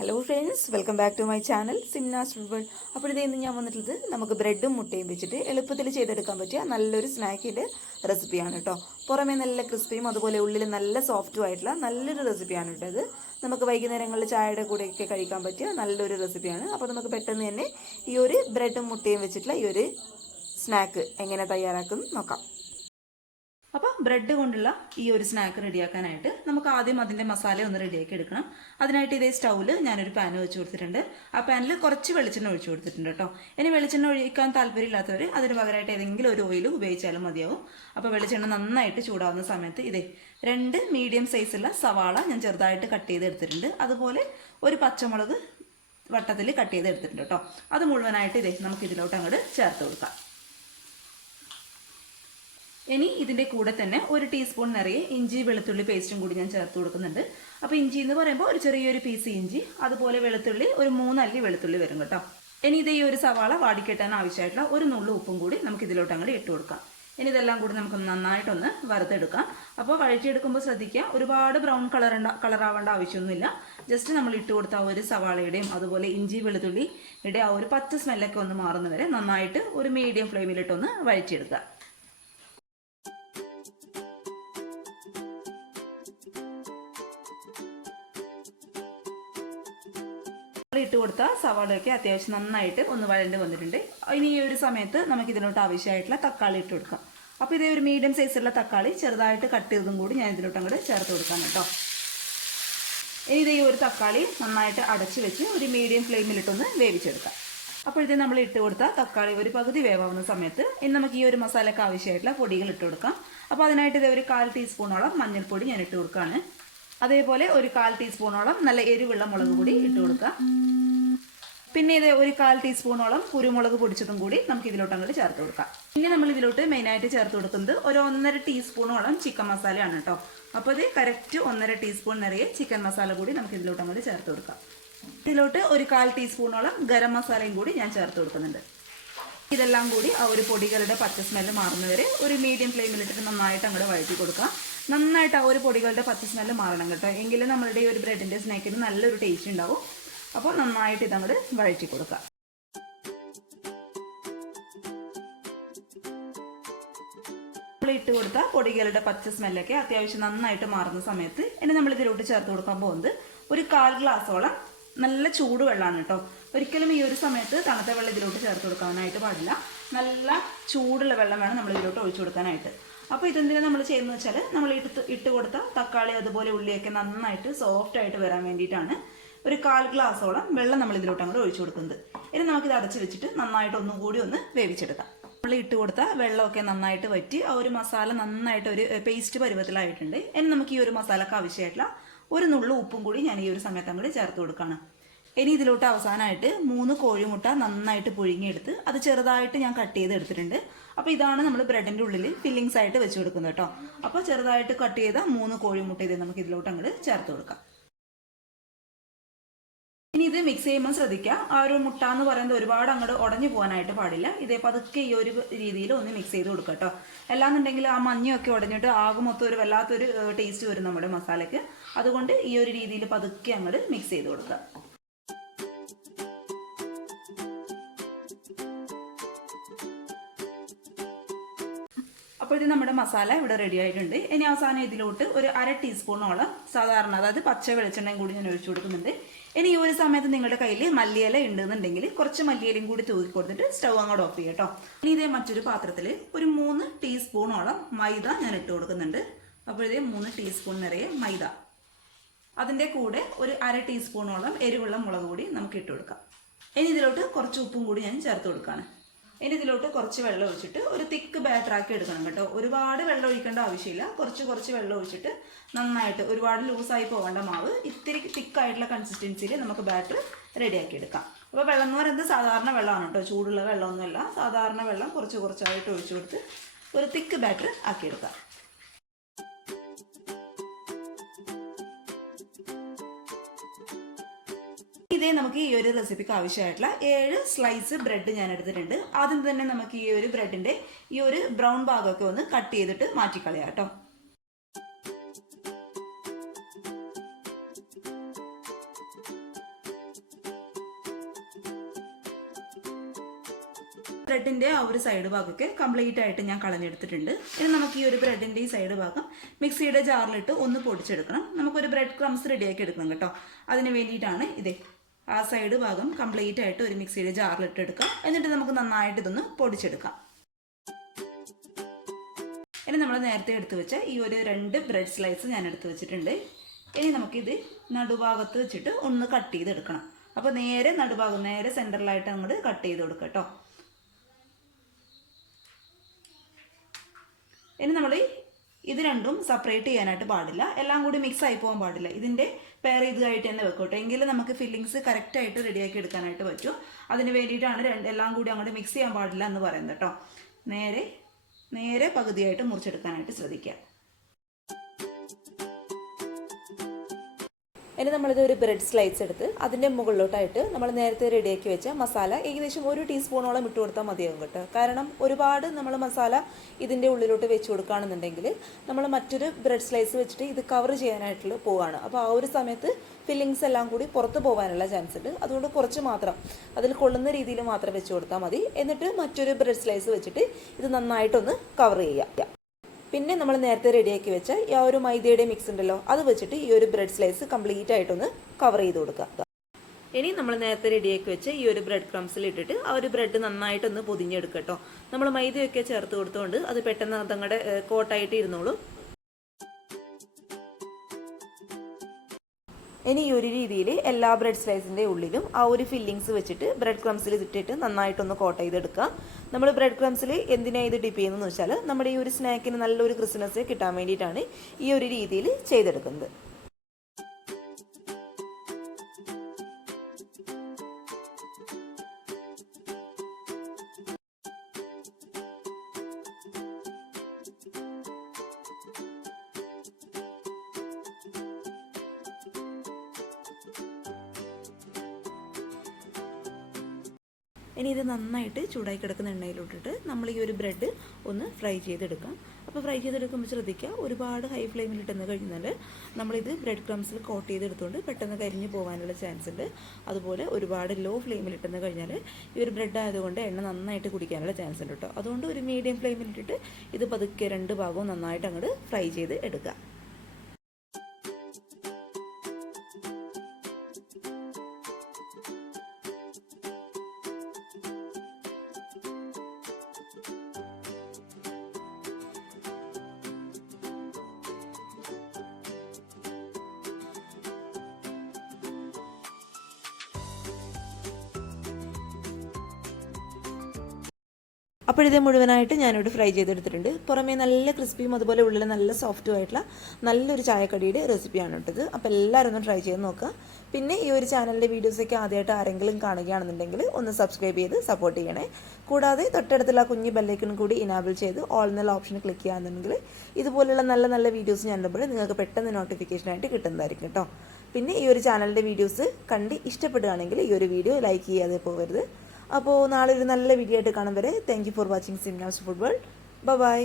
Hello friends, welcome back to my channel Simna's food. അപ്പോൾ ഇന്ന് ഞാൻ വന്നിട്ടുള്ളത് നമുക്ക് ബ്രെഡും മുട്ടയും വെച്ചിട്ട് എളുപ്പത്തിൽ ചെയ്തെടുക്കാൻ പറ്റിയ നല്ലൊരു സ്നാക്കിൻ്റെ റെസിപ്പിയാണ് കേട്ടോ. പുറമേ നല്ല ക്രിസ്പിയും അതുപോലെ ഉള്ളിൽ നല്ല സോഫ്റ്റും ആയിട്ടുള്ള നല്ലൊരു റെസിപ്പിയാണ് കേട്ടോ. ഇത് നമുക്ക് വൈകുന്നേരങ്ങളിൽ ചായയുടെ കൂടെയൊക്കെ കഴിക്കാൻ പറ്റിയ നല്ലൊരു റെസിപ്പിയാണ്. അപ്പോൾ നമുക്ക് പെട്ടെന്ന് തന്നെ ഈ ഒരു ബ്രെഡും മുട്ടയും വെച്ചിട്ടുള്ള ഈ ഒരു സ്നാക്ക് എങ്ങനെ തയ്യാറാക്കും നോക്കാം. അപ്പോൾ ബ്രെഡ് കൊണ്ടുള്ള ഈ ഒരു സ്നാക്ക് റെഡിയാക്കാനായിട്ട് നമുക്ക് ആദ്യം അതിൻ്റെ മസാല ഒന്ന് റെഡിയാക്കി എടുക്കണം. അതിനായിട്ട് ഇതേ സ്റ്റൗവിൽ ഞാനൊരു പാൻ വെച്ച് കൊടുത്തിട്ടുണ്ട്. ആ പാനിൽ കുറച്ച് വെളിച്ചെണ്ണ ഒഴിച്ചു കൊടുത്തിട്ടുണ്ട് കേട്ടോ. ഇനി വെളിച്ചെണ്ണ ഒഴിക്കാൻ താല്പര്യമില്ലാത്തവർ അതിന് പകരമായിട്ട് ഏതെങ്കിലും ഒരു ഓയിൽ ഉപയോഗിച്ചാലും മതിയാവും. അപ്പോൾ വെളിച്ചെണ്ണ നന്നായിട്ട് ചൂടാവുന്ന സമയത്ത് ഇതേ 2 മീഡിയം സൈസുള്ള സവാള ഞാൻ ചെറുതായിട്ട് കട്ട് ചെയ്ത് എടുത്തിട്ടുണ്ട്. അതുപോലെ ഒരു പച്ചമുളക് വട്ടത്തിൽ കട്ട് ചെയ്ത് എടുത്തിട്ടുണ്ട് കേട്ടോ. അത് മുഴുവനായിട്ട് ഇതേ നമുക്ക് ഇതിലോട്ട് അങ്ങോട്ട് ചേർത്ത് കൊടുക്കാം. ഇനി ഇതിൻ്റെ കൂടെ തന്നെ 1 ടീസ്പൂൺ നിറയെ ഇഞ്ചി വെളുത്തുള്ളി പേസ്റ്റും കൂടി ഞാൻ ചേർത്ത് കൊടുക്കുന്നുണ്ട്. അപ്പോൾ ഇഞ്ചി എന്ന് പറയുമ്പോൾ ഒരു ചെറിയൊരു പീസ് ഇഞ്ചി, അതുപോലെ വെളുത്തുള്ളി ഒരു 3 അല്ലി വെളുത്തുള്ളി വരും കേട്ടോ. ഇനി ഇത് ഈ ഒരു സവാള വാടിക്കെട്ടാൻ ആവശ്യമായിട്ടുള്ള ഒരു നുള്ളു ഉപ്പും കൂടി നമുക്ക് ഇതിലോട്ട് അങ്ങോട്ട് ഇട്ട് കൊടുക്കാം. ഇനി ഇതെല്ലാം കൂടി നമുക്ക് നന്നായിട്ടൊന്ന് വറുത്തെടുക്കാം. അപ്പോൾ വഴറ്റിയെടുക്കുമ്പോൾ ശ്രദ്ധിക്കുക, ഒരുപാട് ബ്രൗൺ കളറാവേണ്ട ആവശ്യമൊന്നുമില്ല. ജസ്റ്റ് നമ്മൾ ഇട്ട് കൊടുത്ത ആ ഒരു സവാളയുടെയും അതുപോലെ ഇഞ്ചി വെളുത്തുള്ളിയുടെ ആ ഒരു പച്ച സ്മെല്ലൊക്കെ ഒന്ന് മാറുന്നവരെ നന്നായിട്ട് ഒരു മീഡിയം ഫ്ലെയിമിലിട്ടൊന്ന് വഴറ്റിയെടുക്കുക. ഇട്ട് കൊടുത്ത സവാളയൊക്കെ അത്യാവശ്യം നന്നായിട്ട് ഒന്ന് വഴണ്ട് വന്നിട്ടുണ്ട്. ഇനി ഈ ഒരു സമയത്ത് നമുക്ക് ഇതിലോട്ട് ആവശ്യമായിട്ടുള്ള തക്കാളി ഇട്ട് കൊടുക്കാം. അപ്പോൾ ഇതേ ഒരു മീഡിയം സൈസുള്ള തക്കാളി ചെറുതായിട്ട് കട്ട് ചെയ്തതും കൂടി ഞാൻ ഇതിലോട്ട് അങ്ങോട്ട് ചേർത്ത് കൊടുക്കാം കേട്ടോ. ഇനി ഇതേ ഒരു തക്കാളി നന്നായിട്ട് അടച്ചു വെച്ച് ഒരു മീഡിയം ഫ്ലെയിമിലിട്ടൊന്ന് വേവിച്ചെടുക്കാം. അപ്പോൾ ഇത് നമ്മൾ ഇട്ട് കൊടുത്ത തക്കാളി ഒരു പകുതി വേവാവുന്ന സമയത്ത് ഇനി നമുക്ക് ഈ ഒരു മസാലയ്ക്ക് ആവശ്യമായിട്ടുള്ള പൊടികൾ ഇട്ട് കൊടുക്കാം. അപ്പോൾ അതിനായിട്ട് ഇതേ ഒരു 1/4 ടീസ്പൂണോളം മഞ്ഞൾപ്പൊടി ഞാൻ ഇട്ട് കൊടുക്കുകയാണ്. അതേപോലെ ഒരു 1/4 ടീസ്പൂണോളം നല്ല എരിവുള്ള മുളക് പൊടി ഇട്ട് കൊടുക്കുക. പിന്നെ ഇത് ഒരു 1/4 ടീസ്പൂണോളം കുരുമുളക് പൊടിച്ചതും കൂടി നമുക്ക് ഇതിലോട്ട് അങ്ങോട്ട് ചേർത്ത് കൊടുക്കാം. പിന്നെ നമ്മൾ ഇതിലോട്ട് മെയിനായിട്ട് ചേർത്ത് കൊടുക്കുന്നത് ഒരു 1.5 ടീസ്പൂണോളം ചിക്കൻ മസാലയാണ് കേട്ടോ. അപ്പോൾ ഇത് കറക്റ്റ് 1.5 ടീസ്പൂൺ നിറയെ ചിക്കൻ മസാല കൂടി നമുക്ക് ഇതിലോട്ട് അങ്ങോട്ട് ചേർത്ത് കൊടുക്കാം. ഇതിലോട്ട് ഒരു 1/4 ടീസ്പൂണോളം ഗരം മസാലയും കൂടി ഞാൻ ചേർത്ത് കൊടുക്കുന്നുണ്ട്. ഇതെല്ലാം കൂടി ആ ഒരു പൊടികളുടെ പച്ച സ്മെല്ല് മാറുന്നവരെ ഒരു മീഡിയം ഫ്ലെയിമിലിട്ടിട്ട് നന്നായിട്ട് അങ്ങോട്ട് വഴറ്റി കൊടുക്കാം. നന്നായിട്ട് ആ ഒരു പൊടികളുടെ പച്ച സ്മെല്ല് മാറണം കേട്ടോ. എങ്കിലും നമ്മളുടെ ഈ ഒരു ബ്രെഡിൻ്റെ സ്നാക്കിന് നല്ലൊരു ടേസ്റ്റ് ഉണ്ടാവും. അപ്പോൾ നന്നായിട്ട് ഇതങ്ങോട്ട് വഴറ്റി കൊടുക്കാം. നമ്മൾ ഇട്ട് കൊടുത്ത പൊടികളുടെ പച്ച സ്മെല്ലൊക്കെ അത്യാവശ്യം നന്നായിട്ട് മാറുന്ന സമയത്ത് ഇനി നമ്മൾ ഇതിലോട്ട് ചേർത്ത് കൊടുക്കാൻ പോകുന്നത് ഒരു 1/4 ഗ്ലാസോളം നല്ല ചൂടുവെള്ളമാണ് കേട്ടോ. ഒരിക്കലും ഈ ഒരു സമയത്ത് തണുത്ത വെള്ളം ഇതിലോട്ട് ചേർത്ത് കൊടുക്കാനായിട്ട് പാടില്ല. നല്ല ചൂടുള്ള വെള്ളം വേണം നമ്മൾ ഇതിലോട്ട് ഒഴിച്ചു കൊടുക്കാനായിട്ട്. അപ്പോൾ ഇതെന്തിനാണ് നമ്മൾ ചെയ്യുന്നത് വെച്ചാൽ നമ്മൾ ഇട്ട് കൊടുത്ത തക്കാളി അതുപോലെ ഉള്ളിയൊക്കെ നന്നായിട്ട് സോഫ്റ്റ് ആയിട്ട് വരാൻ വേണ്ടിയിട്ടാണ് ഒരു 1/4 ഗ്ലാസോളം വെള്ളം നമ്മൾ ഇതിലോട്ട് അങ്ങോട്ട് ഒഴിച്ചു കൊടുക്കുന്നത്. ഇനി നമുക്കിത് അടച്ച് വെച്ചിട്ട് നന്നായിട്ട് ഒന്നുകൂടി ഒന്ന് വേവിച്ചെടുക്കാം. നമ്മൾ ഇട്ട് കൊടുത്ത വെള്ളമൊക്കെ നന്നായിട്ട് വറ്റി ആ ഒരു മസാല നന്നായിട്ട് ഒരു പേസ്റ്റ് പരുവത്തിലായിട്ടുണ്ട്. ഇനി നമുക്ക് ഈ ഒരു മസാലക്ക് ആവശ്യമായിട്ടുള്ള ഒരു നുള്ളു ഉപ്പും കൂടി ഞാൻ ഈ ഒരു സമയത്ത് അങ്ങോട്ട് ചേർത്ത് കൊടുക്കുകയാണ്. ഇനി ഇതിലോട്ട് അവസാനമായിട്ട് 3 കോഴിമുട്ട നന്നായിട്ട് പുഴുങ്ങിയെടുത്ത് അത് ചെറുതായിട്ട് ഞാൻ കട്ട് ചെയ്ത് എടുത്തിട്ടുണ്ട്. അപ്പോൾ ഇതാണ് നമ്മൾ ബ്രെഡിൻ്റെ ഉള്ളിൽ ഫില്ലിങ്സ് ആയിട്ട് വെച്ച് കൊടുക്കുന്നത് കേട്ടോ. അപ്പോൾ ചെറുതായിട്ട് കട്ട് ചെയ്ത 3 കോഴിമുട്ട ഇത് നമുക്ക് ഇതിലോട്ട് അങ്ങോട്ട് ചേർത്ത് കൊടുക്കാം. ഇനി ഇത് മിക്സ് ചെയ്യുമ്പോൾ ശ്രദ്ധിക്കുക, ആ ഒരു മുട്ട എന്ന് പറയുന്നത് ഒരുപാട് അങ്ങോട്ട് ഉടഞ്ഞു പോകാനായിട്ട് പാടില്ല. ഇതേ പതുക്കെ ഈ ഒരു രീതിയിൽ ഒന്ന് മിക്സ് ചെയ്ത് കൊടുക്കുക കേട്ടോ. അല്ലാന്നുണ്ടെങ്കിൽ ആ മഞ്ഞയൊക്കെ ഉടഞ്ഞിട്ട് ആകെ മൊത്തം ഒരു വല്ലാത്തൊരു ടേസ്റ്റ് വരും നമ്മുടെ മസാലയ്ക്ക്. അതുകൊണ്ട് ഈ ഒരു രീതിയിൽ പതുക്കെ അങ്ങോട്ട് മിക്സ് ചെയ്ത് കൊടുക്കുക. അപ്പോൾ ഇത് നമ്മുടെ മസാല ഇവിടെ റെഡി ആയിട്ടുണ്ട്. ഇനി അവസാനം ഇതിലോട്ട് ഒരു 1/2 ടീസ്പൂണോളം സാധാരണ അതായത് പച്ച വെളിച്ചെണ്ണയും കൂടി ഞാൻ ഒഴിച്ചു കൊടുക്കുന്നുണ്ട്. ഇനി ഈ ഒരു സമയത്ത് നിങ്ങളുടെ കയ്യിൽ മല്ലിയില ഉണ്ടെന്നുണ്ടെങ്കിൽ കുറച്ച് മല്ലിയിലയും കൂടി തൂക്കി കൊടുത്തിട്ട് സ്റ്റൗ അങ്ങോട്ട് ഓഫ് ചെയ്യാം കേട്ടോ. ഇനി ഇതേ മറ്റൊരു പാത്രത്തിൽ ഒരു 3 ടീസ്പൂണോളം മൈദ ഞാൻ ഇട്ട് കൊടുക്കുന്നുണ്ട്. അപ്പോൾ ഇതേ 3 ടീസ്പൂൺ നിറയെ മൈദ. അതിൻ്റെ കൂടെ ഒരു 1/2 ടീസ്പൂണോളം എരിവുള്ള മുളക് പൊടി നമുക്ക് ഇട്ട് കൊടുക്കാം. ഇനി ഇതിലോട്ട് കുറച്ച് ഉപ്പും കൂടി ഞാൻ ചേർത്ത് കൊടുക്കുകയാണ്. ഇനി ഇതിലോട്ട് കുറച്ച് വെള്ളം ഒഴിച്ചിട്ട് ഒരു തിക്ക് ബാറ്ററാക്കി എടുക്കണം കേട്ടോ. ഒരുപാട് വെള്ളം ഒഴിക്കേണ്ട ആവശ്യമില്ല. കുറച്ച് വെള്ളം ഒഴിച്ചിട്ട് നന്നായിട്ട് ഒരുപാട് ലൂസായി പോകേണ്ട മാവ് ഇത്തിരി തിക്കായിട്ടുള്ള കൺസിസ്റ്റൻസിയിൽ നമുക്ക് ബാറ്റർ റെഡിയാക്കി എടുക്കാം. അപ്പോൾ വെള്ളം എന്ന് പറയുന്നത് സാധാരണ വെള്ളമാണ് കേട്ടോ, ചൂടുള്ള വെള്ളമൊന്നുമല്ല. സാധാരണ വെള്ളം കുറച്ചായിട്ട് ഒഴിച്ചു കൊടുത്ത് ഒരു തിക്ക് ബാറ്റർ ആക്കിയെടുക്കാം. ഇതേ നമുക്ക് ഈ ഒരു റെസിപ്പിക്ക് ആവശ്യമായിട്ടുള്ള 7 സ്ലൈസ് ബ്രെഡ് ഞാൻ എടുത്തിട്ടുണ്ട്. ആദ്യം തന്നെ നമുക്ക് ഈ ഒരു ബ്രെഡിന്റെ ഈ ഒരു ബ്രൗൺ ഭാഗമൊക്കെ ഒന്ന് കട്ട് ചെയ്തിട്ട് മാറ്റിക്കളയാം കേട്ടോ. ബ്രെഡിൻ്റെ ആ ഒരു സൈഡ് ഭാഗമൊക്കെ കംപ്ലീറ്റ് ആയിട്ട് ഞാൻ കളഞ്ഞെടുത്തിട്ടുണ്ട്. ഇനി നമുക്ക് ഈ ഒരു ബ്രെഡിൻ്റെ ഈ സൈഡ് ഭാഗം മിക്സിയുടെ ജാറിലിട്ട് ഒന്ന് പൊടിച്ചെടുക്കണം. നമുക്കൊരു ബ്രെഡ് ക്രംസ് റെഡിയാക്കി എടുക്കണം കേട്ടോ. അതിന് വേണ്ടിയിട്ടാണ് ഇതേ ആ സൈഡ് ഭാഗം കംപ്ലീറ്റ് ആയിട്ട് ഒരു മിക്സിയുടെ ജാറിലിട്ട് എടുക്കാം. എന്നിട്ട് നമുക്ക് നന്നായിട്ട് ഇതൊന്ന് പൊടിച്ചെടുക്കാം. ഇനി നമ്മൾ നേരത്തെ എടുത്തു വെച്ച ഈ ഒരു 2 ബ്രെഡ് സ്ലൈസ് ഞാൻ എടുത്തു വെച്ചിട്ടുണ്ട്. ഇനി നമുക്കിത് നടുഭാഗത്ത് വെച്ചിട്ട് ഒന്ന് കട്ട് ചെയ്തെടുക്കണം. അപ്പോൾ നേരെ നടുഭാഗം നേരെ സെൻറ്ററിലായിട്ട് അങ്ങോട്ട് കട്ട് ചെയ്ത് കൊടുക്കുക കേട്ടോ. ഇനി നമ്മൾ ഇത് രണ്ടും സെപ്പറേറ്റ് ചെയ്യാനായിട്ട് പാടില്ല, എല്ലാം കൂടി മിക്സ് ആയി പോകാൻ പാടില്ല. ഇതിൻ്റെ പെയർ ചെയ്തതായിട്ട് തന്നെ വെക്കോട്ടെ, എങ്കിലും നമുക്ക് ഫില്ലിങ്സ് കറക്റ്റായിട്ട് റെഡിയാക്കി എടുക്കാനായിട്ട് പറ്റും. അതിന് വേണ്ടിയിട്ടാണ് എല്ലാം കൂടി അങ്ങോട്ട് മിക്സ് ചെയ്യാൻ പാടില്ല എന്ന് പറയുന്നത് കേട്ടോ. നേരെ പകുതിയായിട്ട് മുറിച്ചെടുക്കാനായിട്ട് ശ്രദ്ധിക്കുക. ഇനി നമ്മളിത് ഒരു ബ്രെഡ് സ്ലൈസ് എടുത്ത് അതിൻ്റെ മുകളിലോട്ടായിട്ട് നമ്മൾ നേരത്തെ റെഡിയാക്കി വെച്ച മസാല ഏകദേശം 1 ടീസ്പൂണോളം ഇട്ട് കൊടുത്താൽ മതിയാകും കേട്ടോ. കാരണം ഒരുപാട് നമ്മൾ മസാല ഇതിൻ്റെ ഉള്ളിലോട്ട് വെച്ച് കൊടുക്കുകയാണെന്നുണ്ടെങ്കിൽ നമ്മൾ മറ്റൊരു ബ്രെഡ് സ്ലൈസ് വെച്ചിട്ട് ഇത് കവർ ചെയ്യാനായിട്ട് പോവുകയാണ്. അപ്പോൾ ആ ഒരു സമയത്ത് ഫില്ലിങ്സ് എല്ലാം കൂടി പുറത്ത് പോകാനുള്ള ചാൻസ് ഉണ്ട്. അതുകൊണ്ട് കുറച്ച് മാത്രം അതിൽ കൊള്ളുന്ന രീതിയിൽ മാത്രം വെച്ച് കൊടുത്താൽ മതി. എന്നിട്ട് മറ്റൊരു ബ്രെഡ് സ്ലൈസ് വെച്ചിട്ട് ഇത് നന്നായിട്ടൊന്ന് കവർ ചെയ്യുക. പിന്നെ നമ്മൾ നേരത്തെ റെഡിയാക്കി വെച്ച ആ ഒരു മൈദയുടെ മിക്സ് ഉണ്ടല്ലോ, അത് വെച്ചിട്ട് ഈ ഒരു ബ്രെഡ് സ്ലൈസ് കംപ്ലീറ്റ് ആയിട്ടൊന്ന് കവർ ചെയ്ത് കൊടുക്കുക. ഇനി നമ്മൾ നേരത്തെ റെഡിയാക്കി വെച്ച് ഈ ഒരു ബ്രെഡ് ക്രംസിൽ ഇട്ടിട്ട് ആ ഒരു ബ്രെഡ് നന്നായിട്ടൊന്ന് പൊതിഞ്ഞെടുക്കുക കേട്ടോ. നമ്മൾ മൈദയൊക്കെ ചേർത്ത് കൊടുത്തുകൊണ്ട് അത് പെട്ടെന്ന് അതങ്ങടെ കോട്ടായിട്ട് ഇരുന്നോളൂ. ഇനി ഈ ഒരു രീതിയിൽ എല്ലാ ബ്രെഡ് സ്ലൈസിൻ്റെ ഉള്ളിലും ആ ഒരു ഫില്ലിങ്സ് വെച്ചിട്ട് ബ്രെഡ് ക്രംസിൽ ഇട്ടിട്ട് നന്നായിട്ടൊന്ന് കോട്ട് ചെയ്തെടുക്കുക. നമ്മൾ ബ്രെഡ് ക്രംസിൽ എന്തിനാണ് ഇത് ഡിപ്പ് ചെയ്യുന്നതെന്ന് വെച്ചാൽ നമ്മുടെ ഈ ഒരു സ്നാക്കിന് നല്ലൊരു ക്രിസ്മസ് കിട്ടാൻ വേണ്ടിയിട്ടാണ് ഈ ഒരു രീതിയിൽ ചെയ്തെടുക്കുന്നത്. ഇനി ഇത് നന്നായിട്ട് ചൂടായി കിടക്കുന്ന എണ്ണയിലോട്ടിട്ട് നമ്മൾ ഈ ഒരു ബ്രെഡ് ഒന്ന് ഫ്രൈ ചെയ്തെടുക്കാം. അപ്പോൾ ഫ്രൈ ചെയ്തെടുക്കുമ്പോൾ ശ്രദ്ധിക്കുക, ഒരുപാട് ഹൈ ഫ്ലെയിമിലിട്ടെന്ന് കഴിഞ്ഞാൽ നമ്മളിത് ബ്രെഡ് ക്രംസിൽ കോട്ട് ചെയ്തെടുത്തുകൊണ്ട് പെട്ടെന്ന് കരിഞ്ഞു പോകാനുള്ള ചാൻസ് ഉണ്ട്. അതുപോലെ ഒരുപാട് ലോ ഫ്ലെയിമിലിട്ടെന്ന് കഴിഞ്ഞാൽ ഈ ഒരു ബ്രെഡ് ആയതുകൊണ്ട് എണ്ണ നന്നായിട്ട് കുടിക്കാനുള്ള ചാൻസ് ഉണ്ട് കേട്ടോ. അതുകൊണ്ട് ഒരു മീഡിയം ഫ്ലെയിമിലിട്ടിട്ട് ഇത് പതുക്കെ 2 ഭാഗവും നന്നായിട്ട് അങ്ങോട്ട് ഫ്രൈ ചെയ്ത് എടുക്കുക. അപ്പോഴിത് മുഴുവനായിട്ട് ഞാനിവിടെ ഫ്രൈ ചെയ്തെടുത്തിട്ടുണ്ട്. പുറമേ നല്ല ക്രിസ്പിയും അതുപോലെ ഉള്ളിൽ നല്ല സോഫ്റ്റും ആയിട്ടുള്ള നല്ലൊരു ചായക്കടിയുടെ റെസിപ്പിയാണ് ഇട്ടത്. അപ്പോൾ എല്ലാവരും ഒന്ന് ട്രൈ ചെയ്ത് നോക്കുക. പിന്നെ ഈ ഒരു ചാനലിൻ്റെ വീഡിയോസൊക്കെ ആദ്യമായിട്ട് ആരെങ്കിലും കാണുകയാണെന്നുണ്ടെങ്കിൽ ഒന്ന് സബ്സ്ക്രൈബ് ചെയ്ത് സപ്പോർട്ട് ചെയ്യണേ. കൂടാതെ തൊട്ടടുത്തുള്ള കുഞ്ഞ് ബെല്ലൈക്കൺ കൂടി ഇനാബിൾ ചെയ്ത് ഓൾ എന്നുള്ള ഓപ്ഷൻ ക്ലിക്ക് ചെയ്യുകയാണെന്നുണ്ടെങ്കിൽ ഇതുപോലുള്ള നല്ല നല്ല വീഡിയോസ് ഞാൻ ഇടുമ്പോൾ നിങ്ങൾക്ക് പെട്ടെന്ന് നോട്ടിഫിക്കേഷനായിട്ട് കിട്ടുന്നതായിരിക്കും കേട്ടോ. പിന്നെ ഈ ഒരു ചാനലിൻ്റെ വീഡിയോസ് കണ്ട് ഇഷ്ടപ്പെടുകയാണെങ്കിൽ ഈ ഒരു വീഡിയോ ലൈക്ക് ചെയ്യാതെ പോകരുത്. അപ്പോൾ നാളെ ഒരു നല്ല വീഡിയോ ആയിട്ട് കാണും വരെ thank you for watching Simna's food world. By.